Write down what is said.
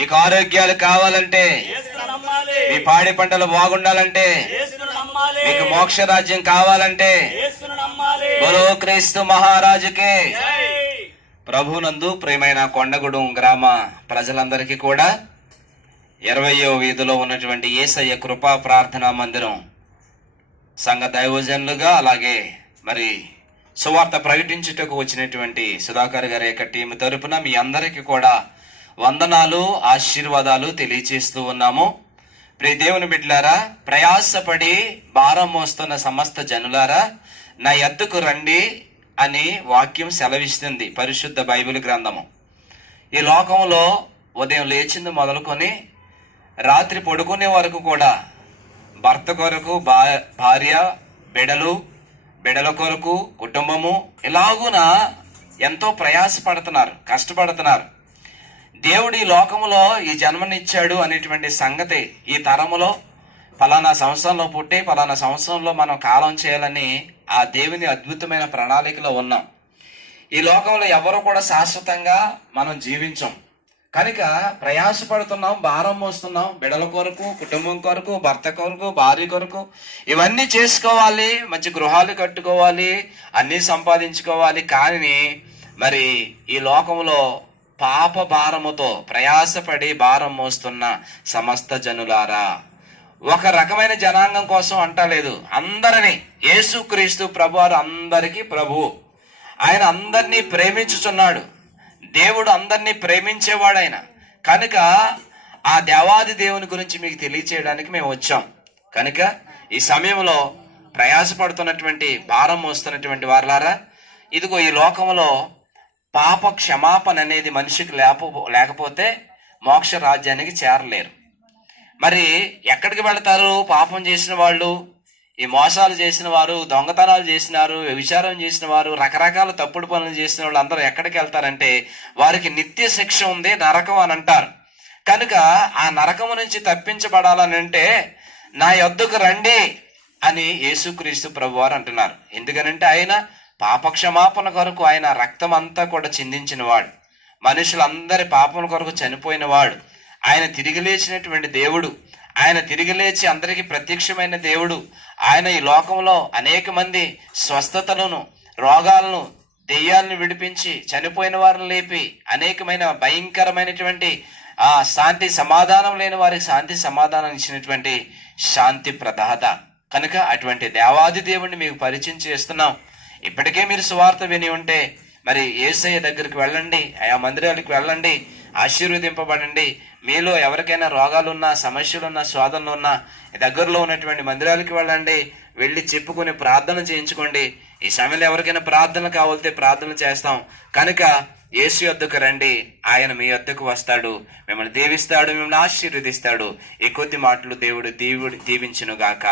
మీకు ఆరోగ్యాలు కావాలంటే, మీ పాడి పంటలు బాగుండాలంటే, మీకు మోక్ష రాజ్యం కావాలంటే బలో క్రీస్తు మహారాజుకే. ప్రభునందు ప్రియమైన కొండగూడెం గ్రామ ప్రజలందరికీ కూడా 20వ వీధిలో ఉన్నటువంటి యేసయ్య కృపా ప్రార్థనా మందిరం సంఘ దైవజనులుగా, అలాగే మరి సువార్త ప్రకటించుటకు వచ్చినటువంటి సుధాకర్ గారి యొక్క టీం తరపున మీ అందరికీ కూడా వందనాలు, ఆశీర్వాదాలు తెలియచేస్తూ ఉన్నాము. ప్రియ దేవుని బిడ్డలారా, ప్రయాసపడి భారం మోస్తున్న సమస్త జనులారా నా యొద్దకు రండి అని వాక్యం సెలవిస్తుంది పరిశుద్ధ బైబిల్ గ్రంథము. ఈ లోకంలో ఉదయం లేచింది మొదలుకొని రాత్రి పడుకునే వరకు కూడా భర్త కొరకు భార్య, బిడల కొరకు కుటుంబము ఇలాగున ఎంతో ప్రయాసపడుతున్నారు, కష్టపడుతున్నారు. దేవుడు ఈ లోకములో ఈ జన్మనిచ్చాడు అనేటువంటి సంగతి, ఈ తరములో ఫలానా సంవత్సరంలో పుట్టి ఫలానా సంవత్సరంలో మనం కాలం చేయాలని ఆ దేవుని అద్భుతమైన ప్రణాళికలో ఉన్నాం. ఈ లోకంలో ఎవరు కూడా శాశ్వతంగా మనం జీవించం కనుక ప్రయాసపడుతున్నాం, భారం మోస్తున్నాం. బిడల కొరకు, కుటుంబం కొరకు, భర్త కొరకు, భార్య కొరకు ఇవన్నీ చేసుకోవాలి, మంచి గృహాలు కట్టుకోవాలి, అన్నీ సంపాదించుకోవాలి. కానీ మరి ఈ లోకంలో పాప భారముతో ప్రయాసపడి భారం మోస్తున్న సమస్త జనులారా, ఒక రకమైన జనాంగం కోసం అంటలేదు, అందరినీ యేసుక్రీస్తు ప్రభువారు అందరికీ ప్రభువు. ఆయన అందరినీ ప్రేమించుచున్నాడు. దేవుడు అందరినీ ప్రేమించేవాడు ఆయన. కనుక ఆ దేవాది దేవుని గురించి మీకు తెలియచేయడానికి మేము వచ్చాం. కనుక ఈ సమయంలో ప్రయాసపడుతున్నటువంటి, భారం మోస్తున్నటువంటి వారులారా, ఇదిగో ఈ లోకంలో పాప క్షమాపణ అనేది మనిషికి లేకపోతే మోక్ష రాజ్యానికి చేరలేరు. మరి ఎక్కడికి వెళతారు? పాపం చేసిన వాళ్ళు, ఈ మోసాలు చేసిన వారు, దొంగతనాలు చేసినారు, వ్యభిచారం చేసిన వారు, రకరకాల తప్పుడు పనులు చేసిన వాళ్ళు అందరూ ఎక్కడికి వెళ్తారంటే వారికి నిత్య శిక్ష ఉంది, నరకం అని అంటారు. కనుక ఆ నరకము నుంచి తప్పించబడాలని అంటే నా యొద్దకు రండి అని యేసుక్రీస్తు ప్రభువారు అంటున్నారు. ఎందుకనంటే ఆయన పాపక్షమాపణ కొరకు ఆయన రక్తం అంతా కూడా చిందించిన వాడు, మనుషులందరి పాపం కొరకు చనిపోయిన వాడు. ఆయన తిరిగి లేచినటువంటి దేవుడు, ఆయన తిరిగి లేచి అందరికీ ప్రత్యక్షమైన దేవుడు. ఆయన ఈ లోకంలో అనేక మంది స్వస్థతలను, రోగాలను, దెయ్యాలను విడిపించి, చనిపోయిన వారిని లేపి, అనేకమైన భయంకరమైనటువంటి శాంతి సమాధానం లేని వారికి శాంతి సమాధానం ఇచ్చినటువంటి శాంతి ప్రదాత. కనుక అటువంటి దేవాది దేవుణ్ణి మీకు పరిచయం చేస్తున్నాం. ఇప్పటికే మీరు సువార్త విని ఉంటే మరి యేసయ్య దగ్గరికి వెళ్ళండి, ఆయా మందిరాలకు వెళ్ళండి, ఆశీర్వదింపబడండి. మీలో ఎవరికైనా రోగాలున్నా, సమస్యలున్నా, శోధనలున్నా దగ్గరలో ఉన్నటువంటి మందిరాలకు వెళ్ళండి, వెళ్ళి చెప్పుకొని ప్రార్థన చేయించుకోండి. ఈ సమయంలో ఎవరికైనా ప్రార్థన కావాలితే ప్రార్థన చేస్తాం. కనుక యేసు యొద్దకు రండి, ఆయన మీ యొద్దకు వస్తాడు, మిమ్మల్ని దీవిస్తాడు, మిమ్మల్ని ఆశీర్వదిస్తాడు. ఈ కొద్ది మాటలు దేవుడు దీవించును గాక.